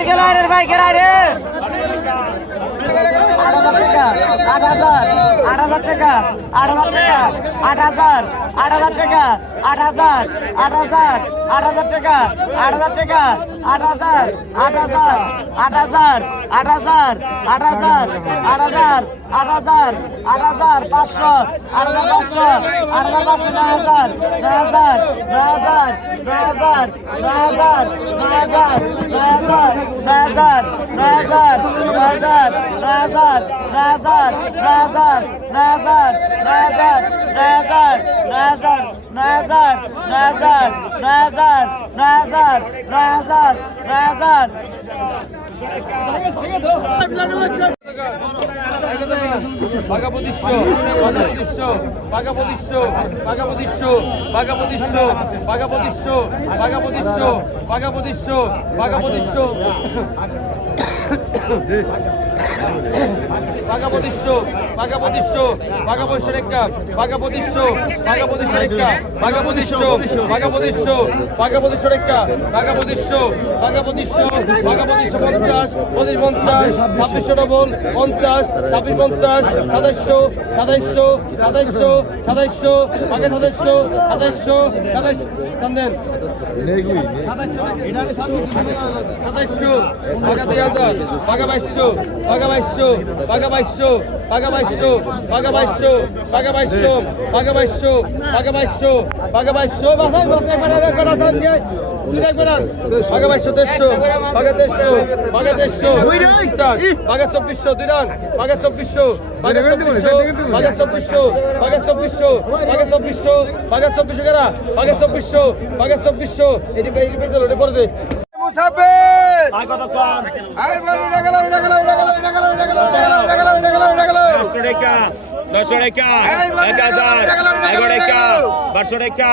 ভাই গেল ভাই গেল টাকা আট হাজার টাকা আট হাজার আট হাজার টাকা আট হাজার আট হাজার আট হাজার টাকা আট হাজার টাকা আট হাজার আট হাজার আট হাজার আট হাজার আট হাজার আট হাজার আট হাজার আট হাজার পাঁচশো আট হাজার পাঁচশো আট হাজার পাঁচশো নয় হাজার নয় হাজার নয় হাজার নয় হাজার নয় হাজার নয় হাজার নয় হাজার নয় হাজার নয় হাজার নয় হাজার নয় হাজার নয় হাজার নয় হাজার নয় হাজার হাজার, নয় হাজার নয় হাজার নয় হাজার নয় হাজার নয় হাজার নয় হাজার নয় হাজার পঁচিশশো পাকা পঁচিশশো পাকা পঁচিশশো পাকা পঁচিশশো পাকা পঁচিশশো পাকা পঁচিশশো পাকা পঁচিশশো পাকা পঁচিশশো পাকা পঁচিশশো পাকা পঁচিশশো পাকা পঁচিশশো পাকা পঁচিশশো রেখা পাকা পঁচিশশো পাকা পঁচিশশো রেখা পাকা পঁচিশশো পাকা পঁচিশশো পাকা পঁচিশশো রেখা পাকা পঁচিশশো পাকা পঁচিশশো পাকা পঁচিশশো পঞ্চাশ, পঁচিশ পঞ্চাশ, ছাব্বিশশো ডবল পঞ্চাশ, ছাব্বিশ পঞ্চাশ সাতাইশশো সাতাইশশো সাতাইশশো সাতাইশশো পাকা সাতাইশশো সাতাইশশো সাতাইশ কান্দেন। সাতাইশশো পাকা দুই হাজার পাকা বাইশশো পাকা বাইশশো পাকা বাইশশো পাকা বাইশশো পাকা বাইশশো পাকা বাইশশো পাকা বাইশশো পাকা বাইশশো পাকা বাইশশো বাসায় বাসায় একবার আগে করা থান যায় পাকা বাইশশো দেড়শো পাকা দেড়শো পাকা দেড়শো পাকা চব্বিশশো, দুই রান পাকা চব্বিশশো পাকা চব্বিশশো পাকা চব্বিশশো পাকা চব্বিশশো পাকা চব্বিশশো পাকা চব্বিশশো কেনা পাকা চব্বিশশো পাকা চব্বিশশো এটি এটি পেয়েছিল ওটা পরে দে পাঁচশো টাকা দশশো টাকা এক হাজার এগারো টাকা বারোশো টাকা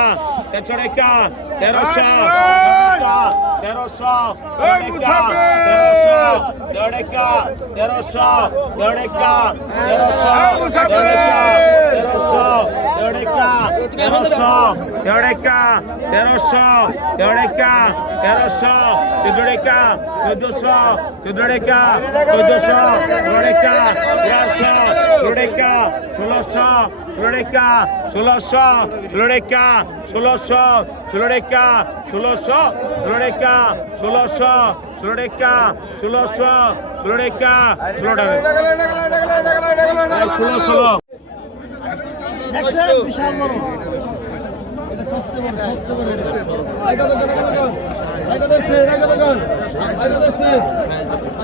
তেরোশো টাকা তেরোশো তেরোশো তেরোশো তেরো টাকা তেরোশো তেরোশো তেরোটা তেরোশো তেরোটা তেরোশো তেরোটা তেরোশো চোদ্দোটা চোদ্দোশো চোদ্দোটা চোদ্দোশো তেরোটা তেরোশো তেরোটা ষোলোশো ষোলোরেখা ষোলোশো ষোলোরেখা ষোলোশো ষোলোরেখা ষোলোশো ষোলোরেখা ষোলোশো ষোলোরেখা ষোলোশো ষোলোরেখা ষোলোটা ষোলো ষোলো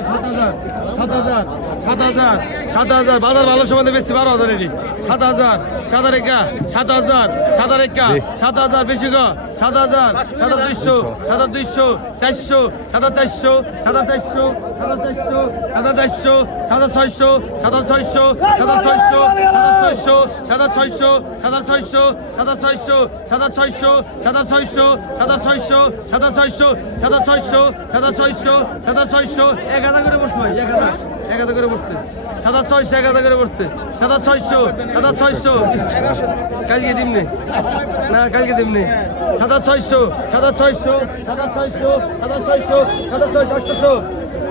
সাত হাজার সাত হাজার। সাত হাজার সাত হাজার বাজার ভালো সময় বেশি বারো হাজার এটি সাত হাজার সাত একা সাত হাজার সাত একা সাত হাজার বেশি গো সাত হাজার সাত দুইশো সাত দুইশো চারশো সাত চারশো সাত চারশো হাজার চারশো চারশো সাত হাজার ছয়শো হাজার ছয়শো হাজার ছয়শো হাজার ছয়শো হাজার ছয়শো হাজার ছয়শো হাজার ছয়শো সাত ছয়শো সাত ছয়শো সাত ছয়শো সাত ছয়শো সাত ছয়শো সাত ছয়শো এক হাজার করে ভাই এক হাজার হাজার করে পড়ছে। সাদা ছয়শো এক করে পড়ছে। সাদা ছয়শো সাদা ছয়শো কালকে দিমনে। না, কালকে দিমনে। সাদা ছয়শো সাদা ছয়শো সাদা ছয়শো সাদা ছয়শো সাদা ছয়শো অষ্টশো।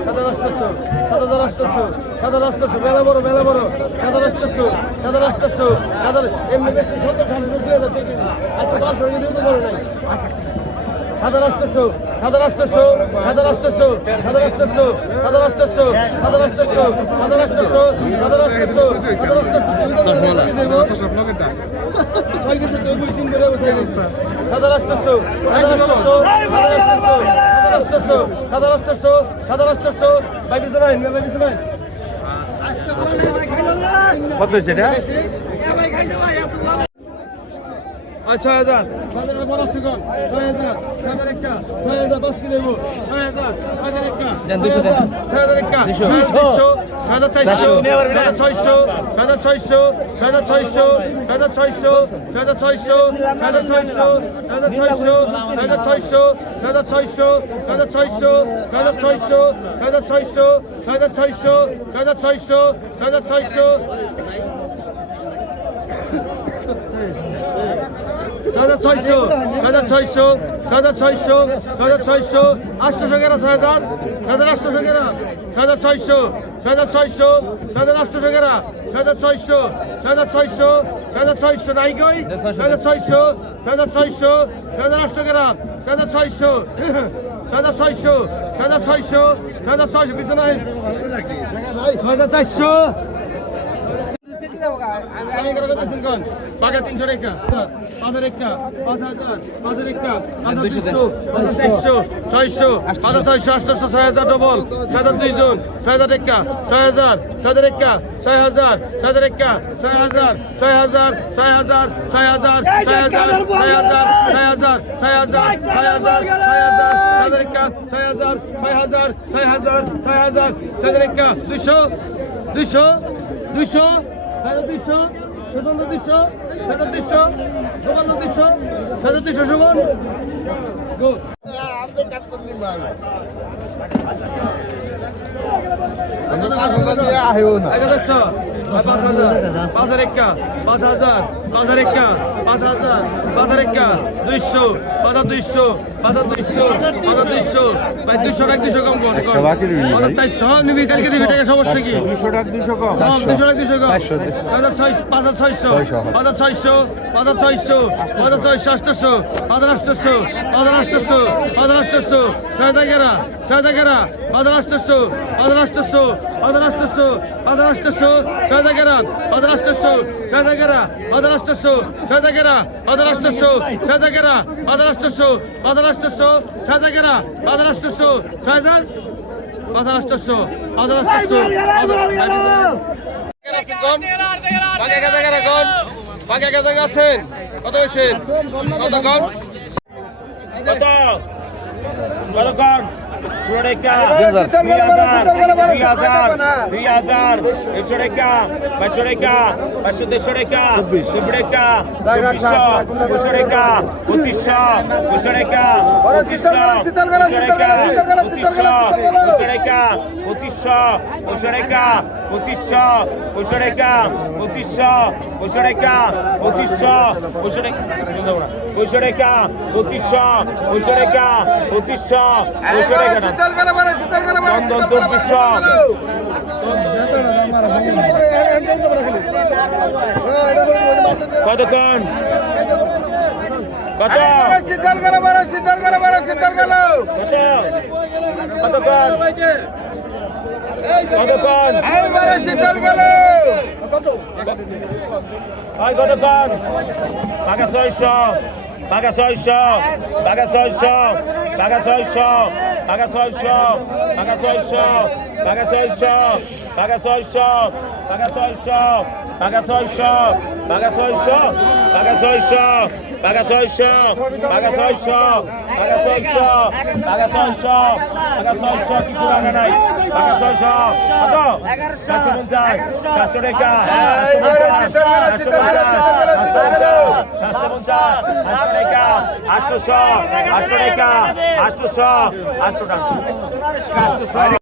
সাদা রাষ্ট্রশো সাদা রাষ্ট্রশো সাদা রাষ্ট্রশো বেলা বড়। বেলা বড় সাদা রাষ্ট্রশো সাদা রাষ্ট্রশো সাদা এমনি বেশি সত্তর সাতশো পাঁচশো কিন্তু বড় নাই। সাদা রাষ্ট্রশো সাদা রাষ্ট্রশো সাদা রাষ্ট্রশো সাদা রাষ্ট্রশো সাদা রাষ্ট্রশো সাদা রাষ্ট্রশো সাদা রাষ্ট্রশো সাদা রাষ্ট্রশো সাদা রাষ্ট্রশো সাদা রাষ্ট্রশো সাদা রাষ্ট্রশো সাদা রাষ্ট্রশো বাইক দিতে পারেন কত হয়েছে এটা ছয় হাজার ছয় হাজার বড় সুগন ছয় হাজার ছয় হাজার একটা ছয় হাজার পাঁচ কিলো নেব ছয় হাজার ছয় হাজার একটা ছয় হাজার একটা ছয় হাজার চারশো ছয় হাজার ছয়শো ছয় হাজার ছয়শো ছয় হাজার ছয়শো ছয় হাজার ছয়শো ছয় হাজার ছয়শো ছয় হাজার ছয়শো ছয় হাজার ছয়শো ছয় হাজার ছয়শো ছয় হাজার ছয়শো ছয় হাজার ছয়শো ছয় হাজার ছয়শো ছয় হাজার ছয়শো ছয় হাজার ছয়শো ছয় হাজার ছয়শো হাজার ছয়শো ছয় হাজার ছয়শো ছয় হাজার ছয়শো ছয় হাজার ছয়শো আটশোশো গেরা ছয় হাজার ছয় হাজার আটশোশো গেরা ছয় হাজার ছয়শো ছয় হাজার ছয়শো ছয় হাজার আটশোশো গেরা ছয় হাজার ছয়শো ছয় হাজার ছয়শো ছয় হাজার ছয়শো নাই কই ছয় হাজার ছয়শো ছয় হাজার ছয়শো ছয় হাজার আটশো গেরা ছয় হাজার ছয়শো ছয় হাজার ছয়শো ছয় হাজার ছয়শো ছয় হাজার ছয়শো কিছু নাই ছয় হাজার চারশো পাকা তিনশো টাকা পাঁচের একটা পাঁচ হাজার পাঁচের একটা হাজার দুশো হাজার চারশো ছয়শো হাজার ছয়শো আটশো ছয় হাজার ডবল ছয় হাজার দুইজন ছয় হাজার একটা ছয় হাজার ছয় হাজার একটা ছয় হাজার ছয় হাজার একটা ছয় হাজার ছয় হাজার ছয় হাজার ছয় হাজার ছয় হাজার ছয় হাজার ছয় হাজার ছয় হাজার ছয় হাজার ছয় হাজার ছয় হাজার একটা ছয় হাজার ছয় হাজার ছয় হাজার ছয় হাজার ছয় হাজার একটা দুইশো দুইশো দুইশো সাড়ে তিনশো চোদ্দ তিনশো সাড়ে তিনশো চোদ্দ তিনশো সাড়ে তিনশো সুমন। আমরা কাজ দিয়ে পাঁচ হাজার পাঁচ একা পাঁচ হাজার পাঁচ একা পাঁচ হাজার পাঁচ একা দুইশো পাঁচ দুইশো পাঁচ দুইশো পাঁচ দুইশো ভাই দুইশো টাকা দুইশো কম কর চারশো হ্যাঁ, নিবি কালকে দিবি টাকা সমস্যা কি দুশো টাকা দুশো কম কম টাকা দুশো কম পাঁচ হাজার ছয়শো পাঁচ হাজার ছয়শো পাঁচ হাজার ছয়শো পাঁচ হাজার ছয়শো আটশোশো পাঁচ হাজার আটশোশো পাঁচ হাজার আটশোশো পাঁচ হাজার আটশোশো ছয় হাজার ছয় হাজার আদরাষ্ট্রস্য আদরাষ্ট্রস্য আদরাষ্ট্রস্য আদরাষ্ট্রস্য সদাগেরা আদরাষ্ট্রস্য সদাগেরা আদরাষ্ট্রস্য সদাগেরা আদরাষ্ট্রস্য সদাগেরা আদরাষ্ট্রস্য আদরাষ্ট্রস্য সদাগেরা আদরাষ্ট্রস্য সদাগেরা আদরাষ্ট্রস্য আদরাষ্ট্রস্য বাকি কাজে আছেন কত হয়েছেন কত কম কত কত কম ষোলো টাকা দুই হাজার দুই হাজার দুই হাজার একশো টাকা পাঁচশো টাকা পাঁচশো দেড়শো টাকা চব্বিশ টাকা চব্বিশশো পঁচিশশো টাকা পঁচিশশো পঁচিশশো টাকা পঁচিশশো পঁচিশশো টাকা পঁচিশশো পঁচিশশো টাকা পঁচিশশো পঁচিশশো টাকা পঁচিশশো পঁচিশশো টাকা, পঁচিশশো পঁচিশশো টাকা, পঁচিশশো পঁচিশশো টাকা পঁচিশশো টাকা, পঁচিশশো পঁচিশশো টাকা, পঁচিশশো পঁচিশশো টাকা চন্দন চব্বিশশো। কতক্ষণ কত? কত? কতক্ষণ কতক্ষণ হয় কতক্ষণ বাঘা ছয়শো বাঘা ছয়শো বাঘা ছয়শো বাঘা ছয়শো বাঘা ছয়শো বাঘা ছয়শো বাঘা ছয়শো বাঘা ছয়শো বাঘা ছয়শো বাঘা ছয়শো বাঘা ছয়শো বাঘা ছয়শো বাঘা ছয়শো বাঘা ছয়শো বাঘা ছয়শো বাঘা ছয়শো বাঘা ছয়শো কিছু বাঘা নাই। বাঘা ছয়শো কত? চারশো পঞ্চাশ চারশো টাকা চারশো পঞ্চাশ চারশো টাকা আটশোশো আটশো টাকা আটশোশো আটশো টাকা আটশোশো